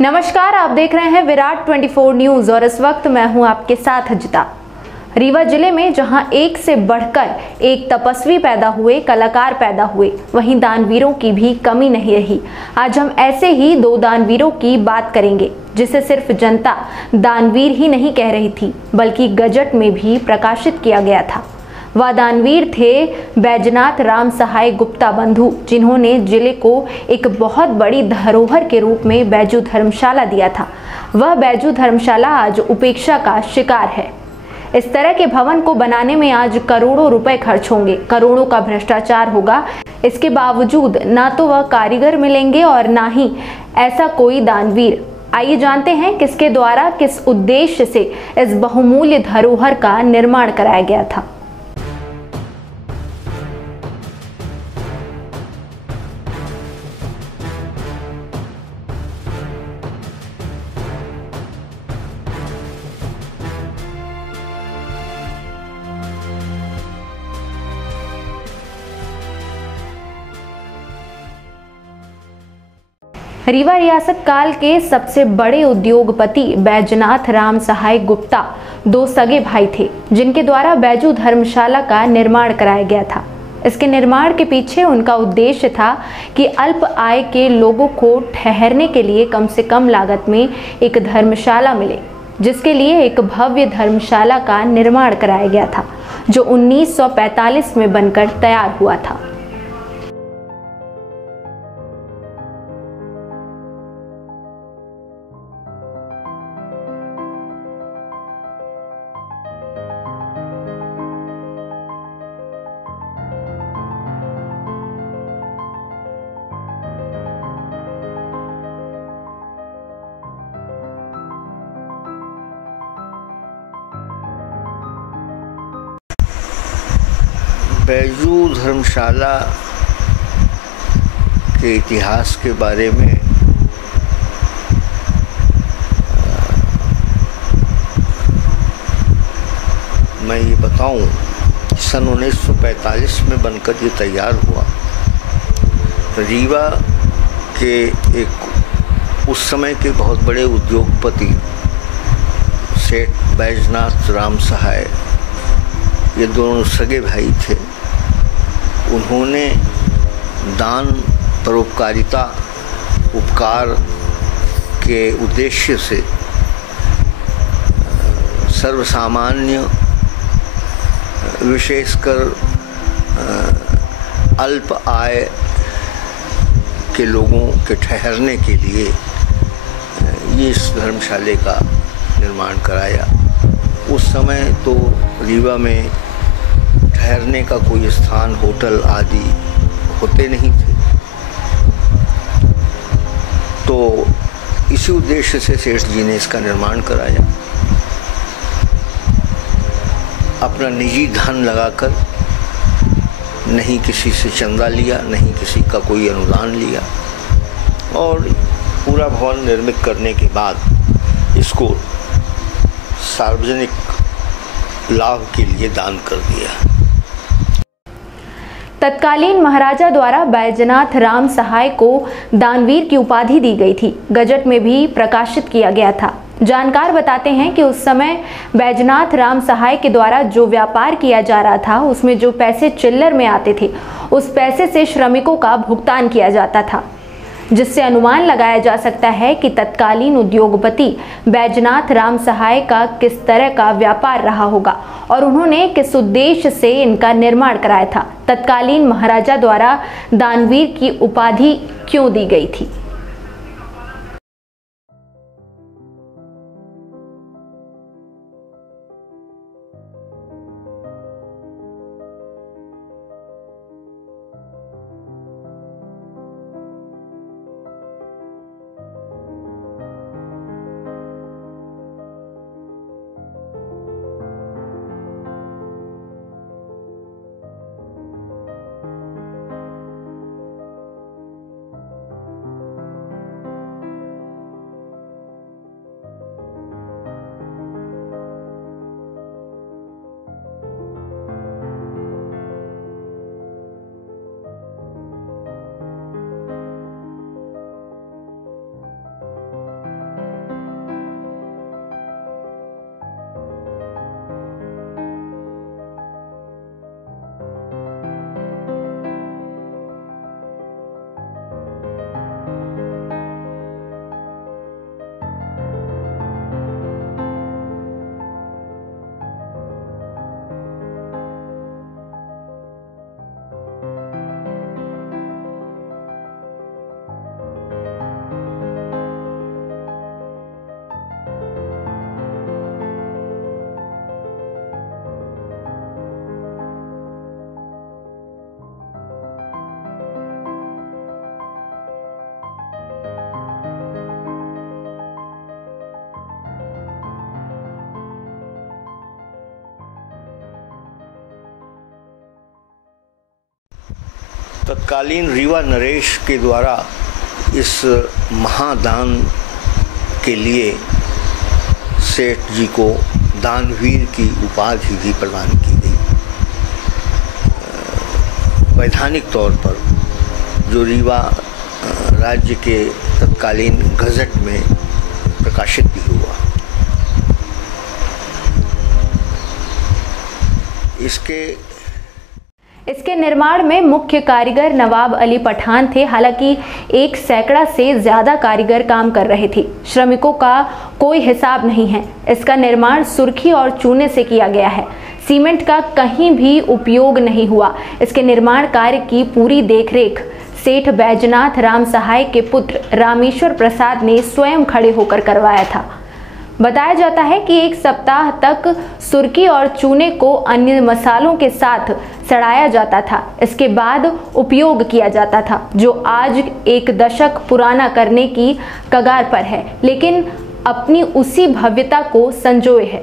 नमस्कार, आप देख रहे हैं विराट 24 न्यूज और इस वक्त मैं हूं आपके साथ अजिता। रीवा जिले में जहां एक से बढ़कर एक तपस्वी पैदा हुए, कलाकार पैदा हुए, वहीं दानवीरों की भी कमी नहीं रही। आज हम ऐसे ही दो दानवीरों की बात करेंगे जिसे सिर्फ जनता दानवीर ही नहीं कह रही थी बल्कि गजट में भी प्रकाशित किया गया था। वह दानवीर थे बैजनाथ राम सहाय गुप्ता बंधु, जिन्होंने जिले को एक बहुत बड़ी धरोहर के रूप में बैजू धर्मशाला दिया था। वह बैजू धर्मशाला आज उपेक्षा का शिकार है। इस तरह के भवन को बनाने में आज करोड़ों रुपए खर्च होंगे, करोड़ों का भ्रष्टाचार होगा। इसके बावजूद ना तो वह कारीगर मिलेंगे और ना ही ऐसा कोई दानवीर। आइए जानते हैं किसके द्वारा किस उद्देश्य से इस बहुमूल्य धरोहर का निर्माण कराया गया था। रीवा रियासत काल के सबसे बड़े उद्योगपति बैजनाथ राम सहाय गुप्ता दो सगे भाई थे, जिनके द्वारा बैजू धर्मशाला का निर्माण कराया गया था। इसके निर्माण के पीछे उनका उद्देश्य था कि अल्प आय के लोगों को ठहरने के लिए कम से कम लागत में एक धर्मशाला मिले, जिसके लिए एक भव्य धर्मशाला का निर्माण कराया गया था, जो 1945 में बनकर तैयार हुआ था। बैजू धर्मशाला के इतिहास के बारे में मैं ये बताऊं, सन 1945 में बनकर ये तैयार हुआ। रीवा के एक उस समय के बहुत बड़े उद्योगपति सेठ बैजनाथ राम सहाय, ये दोनों सगे भाई थे। उन्होंने दान, परोपकारिता, उपकार के उद्देश्य से सर्वसामान्य, विशेषकर अल्प आय के लोगों के ठहरने के लिए ये इस धर्मशाले का निर्माण कराया। उस समय तो रीवा में ठहरने का कोई स्थान, होटल आदि होते नहीं थे, तो इसी उद्देश्य से सेठ जी ने इसका निर्माण कराया। अपना निजी धन लगाकर, नहीं किसी से चंदा लिया, नहीं किसी का कोई अनुदान लिया, और पूरा भवन निर्मित करने के बाद इसको सार्वजनिक लाभ के लिए दान कर दिया। तत्कालीन महाराजा द्वारा बैजनाथ राम सहाय को दानवीर की उपाधि दी गई थी, गजट में भी प्रकाशित किया गया था। जानकार बताते हैं कि उस समय बैजनाथ राम सहाय के द्वारा जो व्यापार किया जा रहा था, उसमें जो पैसे चिल्लर में आते थे, उस पैसे से श्रमिकों का भुगतान किया जाता था, जिससे अनुमान लगाया जा सकता है कि तत्कालीन उद्योगपति बैजनाथ राम सहाय का किस तरह का व्यापार रहा होगा और उन्होंने किस उद्देश्य से इनका निर्माण कराया था। तत्कालीन महाराजा द्वारा दानवीर की उपाधि क्यों दी गई थी। तत्कालीन रीवा नरेश के द्वारा इस महादान के लिए सेठ जी को दानवीर की उपाधि भी प्रदान की गई। वैधानिक तौर पर जो रीवा राज्य के तत्कालीन गजट में प्रकाशित भी हुआ। इसके निर्माण में मुख्य कारीगर नवाब अली पठान थे। हालांकि 1 सैकड़ा से ज्यादा कारीगर काम कर रहे थे। श्रमिकों का कोई हिसाब नहीं है। इसका निर्माण सुर्खी और चूने से किया गया है। सीमेंट का कहीं भी उपयोग नहीं हुआ। इसके निर्माण कार्य की पूरी देखरेख सेठ बैजनाथ राम सहाय के पुत्र रामेश्वर प्रसाद ने स्वयं खड़े होकर करवाया था। बताया जाता है कि 1 सप्ताह तक सुर्की और चूने को अन्य मसालों के साथ सड़ाया जाता था। इसके बाद उपयोग किया जाता था, जो आज 1 दशक पुराना करने की कगार पर है, लेकिन अपनी उसी भव्यता को संजोए है।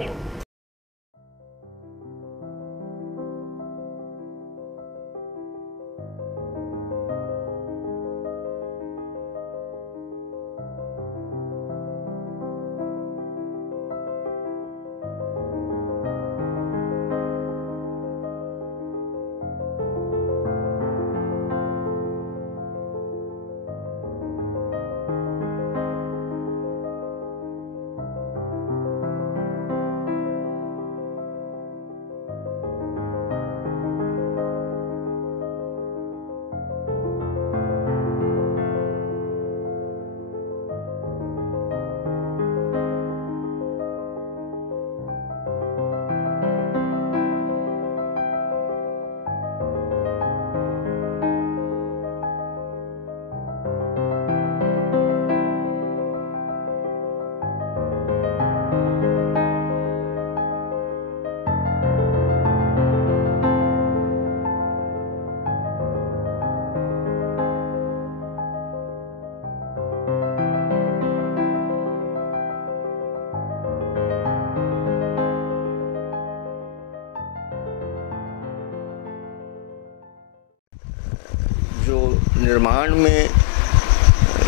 जो निर्माण में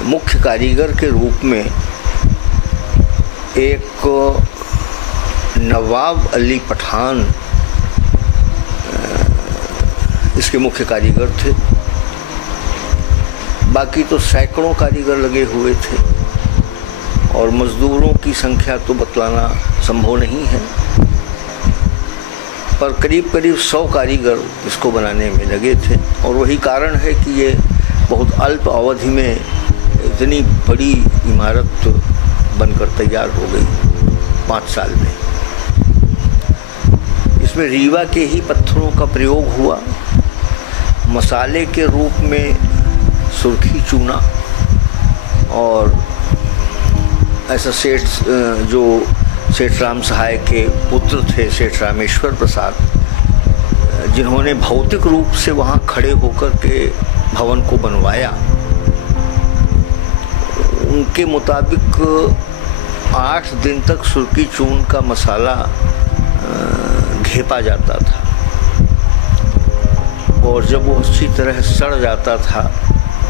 मुख्य कारीगर के रूप में एक नवाब अली पठान इसके मुख्य कारीगर थे। बाकी तो सैकड़ों कारीगर लगे हुए थे और मजदूरों की संख्या तो बतलाना संभव नहीं है, पर करीब 100 कारीगर इसको बनाने में लगे थे। और वही कारण है कि ये बहुत अल्प अवधि में इतनी बड़ी इमारत बनकर तैयार हो गई 5 साल में। इसमें रीवा के ही पत्थरों का प्रयोग हुआ। मसाले के रूप में सुर्खी चूना और ऐसा सेठ राम सहाय के पुत्र थे सेठ रामेश्वर प्रसाद, जिन्होंने भौतिक रूप से वहाँ खड़े होकर के भवन को बनवाया। उनके मुताबिक 8 दिन तक सुर्खी चून का मसाला घेपा जाता था और जब वो अच्छी तरह सड़ जाता था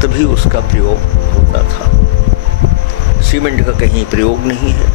तभी उसका प्रयोग होता था। सीमेंट का कहीं प्रयोग नहीं है।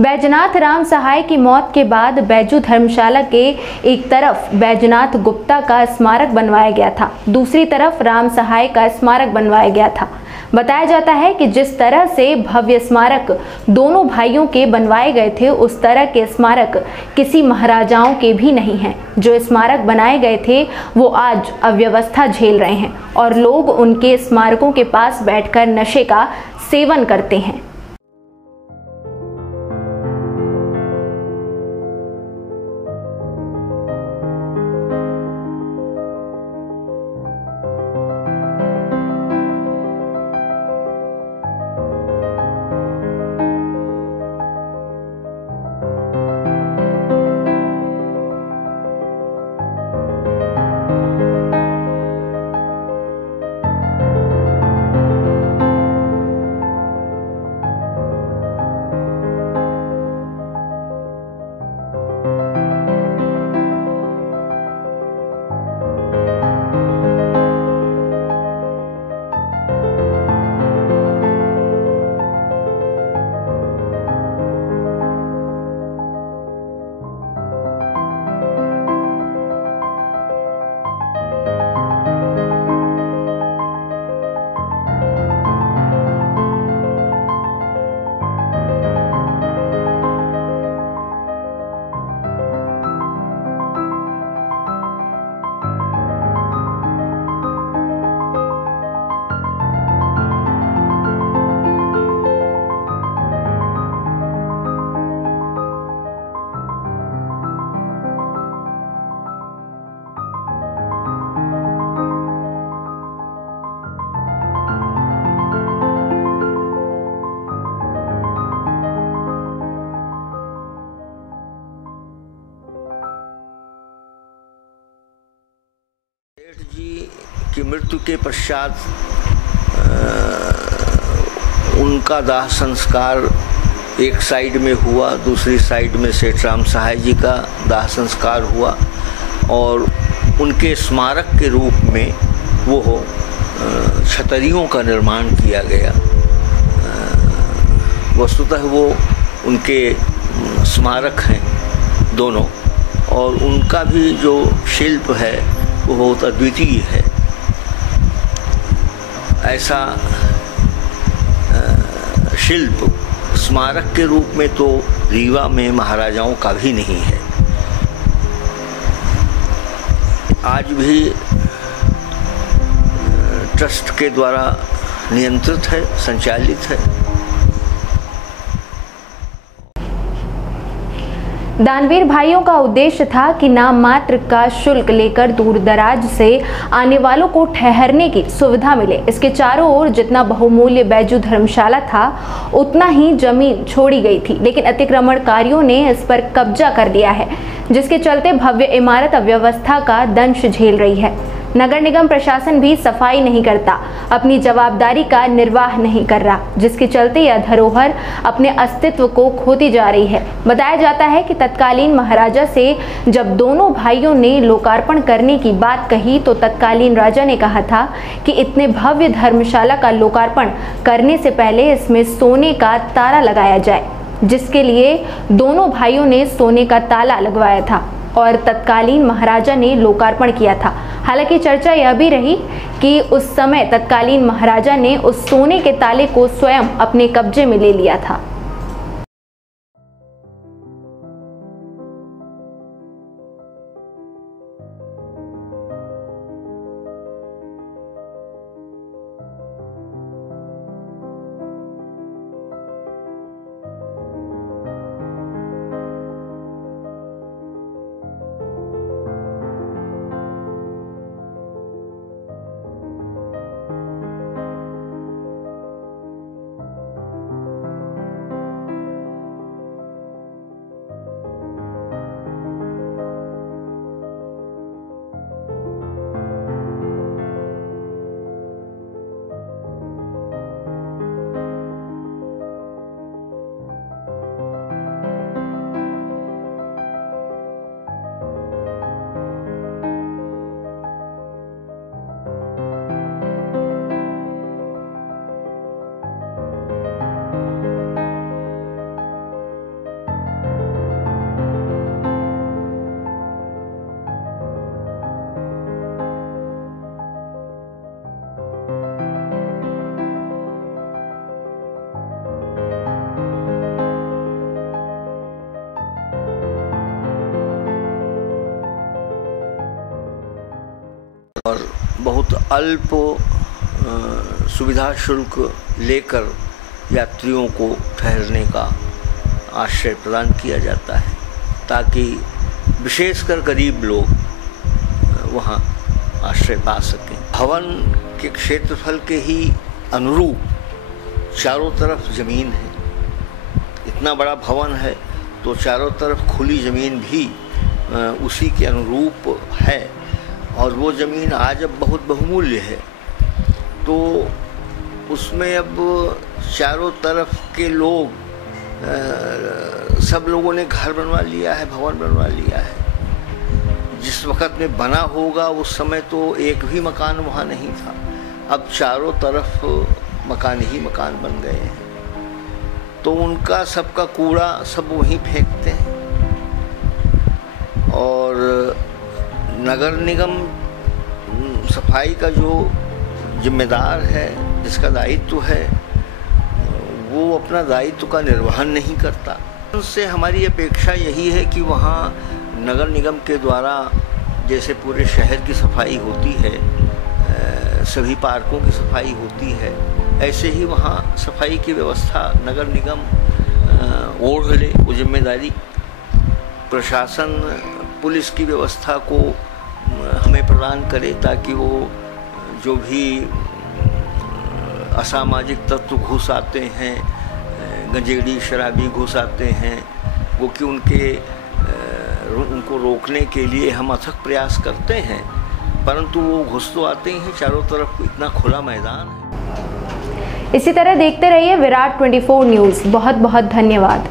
बैजनाथ राम सहाय की मौत के बाद बैजू धर्मशाला के एक तरफ बैजनाथ गुप्ता का स्मारक बनवाया गया था, दूसरी तरफ राम सहाय का स्मारक बनवाया गया था। बताया जाता है कि जिस तरह से भव्य स्मारक दोनों भाइयों के बनवाए गए थे, उस तरह के स्मारक किसी महाराजाओं के भी नहीं हैं। जो स्मारक बनाए गए थे वो आज अव्यवस्था झेल रहे हैं और लोग उनके स्मारकों के पास बैठकर नशे का सेवन करते हैं। उसके पश्चात उनका दाह संस्कार एक साइड में हुआ, दूसरी साइड में सेठ राम सहाय जी का दाह संस्कार हुआ और उनके स्मारक के रूप में वो छतरियों का निर्माण किया गया। वस्तुतः वो उनके स्मारक हैं दोनों, और उनका भी जो शिल्प है वो बहुत अद्वितीय है। ऐसा शिल्प स्मारक के रूप में तो रीवा में महाराजाओं का भी नहीं है। आज भी ट्रस्ट के द्वारा नियंत्रित है, संचालित है। दानवीर भाइयों का उद्देश्य था कि नाम मात्र का शुल्क लेकर दूर दराज से आने वालों को ठहरने की सुविधा मिले। इसके चारों ओर जितना बहुमूल्य बैजू धर्मशाला था उतना ही जमीन छोड़ी गई थी, लेकिन अतिक्रमणकारियों ने इस पर कब्जा कर लिया है, जिसके चलते भव्य इमारत अव्यवस्था का दंश झेल रही है। नगर निगम प्रशासन भी सफाई नहीं करता, अपनी जवाबदारी का निर्वाह नहीं कर रहा, जिसके चलते यह धरोहर अपने अस्तित्व को खोती जा रही है। बताया जाता है कि तत्कालीन महाराजा से जब दोनों भाइयों ने लोकार्पण करने की बात कही तो तत्कालीन राजा ने कहा था कि इतने भव्य धर्मशाला का लोकार्पण करने से पहले इसमें सोने का ताला लगाया जाए, जिसके लिए दोनों भाइयों ने सोने का ताला लगवाया था और तत्कालीन महाराजा ने लोकार्पण किया था। हालांकि चर्चा यह भी रही कि उस समय तत्कालीन महाराजा ने उस सोने के ताले को स्वयं अपने कब्जे में ले लिया था। और बहुत अल्प सुविधा शुल्क लेकर यात्रियों को ठहरने का आश्रय प्रदान किया जाता है, ताकि विशेषकर गरीब लोग वहाँ आश्रय पा सकें। भवन के क्षेत्रफल के ही अनुरूप चारों तरफ ज़मीन है। इतना बड़ा भवन है तो चारों तरफ खुली ज़मीन भी उसी के अनुरूप है, और वो ज़मीन आज अब बहुत बहुमूल्य है। तो उसमें अब चारों तरफ के लोग सब लोगों ने घर बनवा लिया है, भवन बनवा लिया है। जिस वक़्त में बना होगा उस समय तो एक भी मकान वहाँ नहीं था, अब चारों तरफ मकान ही मकान बन गए हैं। तो उनका सबका कूड़ा सब वहीं फेंकते हैं, और नगर निगम सफाई का जो जिम्मेदार है, जिसका दायित्व है, वो अपना दायित्व का निर्वहन नहीं करता। उससे हमारी अपेक्षा यही है कि वहाँ नगर निगम के द्वारा जैसे पूरे शहर की सफाई होती है, सभी पार्कों की सफाई होती है, ऐसे ही वहाँ सफाई की व्यवस्था नगर निगम ओढ़ ले, वो जिम्मेदारी। प्रशासन पुलिस की व्यवस्था को हमें प्रदान करे, ताकि वो जो भी असामाजिक तत्व घुस आते हैं, गंजेड़ी शराबी घुस आते हैं, वो कि उनको रोकने के लिए हम अथक प्रयास करते हैं। परंतु वो घुस तो आते ही हैं, चारों तरफ इतना खुला मैदान है। इसी तरह देखते रहिए विराट 24 न्यूज़। बहुत बहुत धन्यवाद।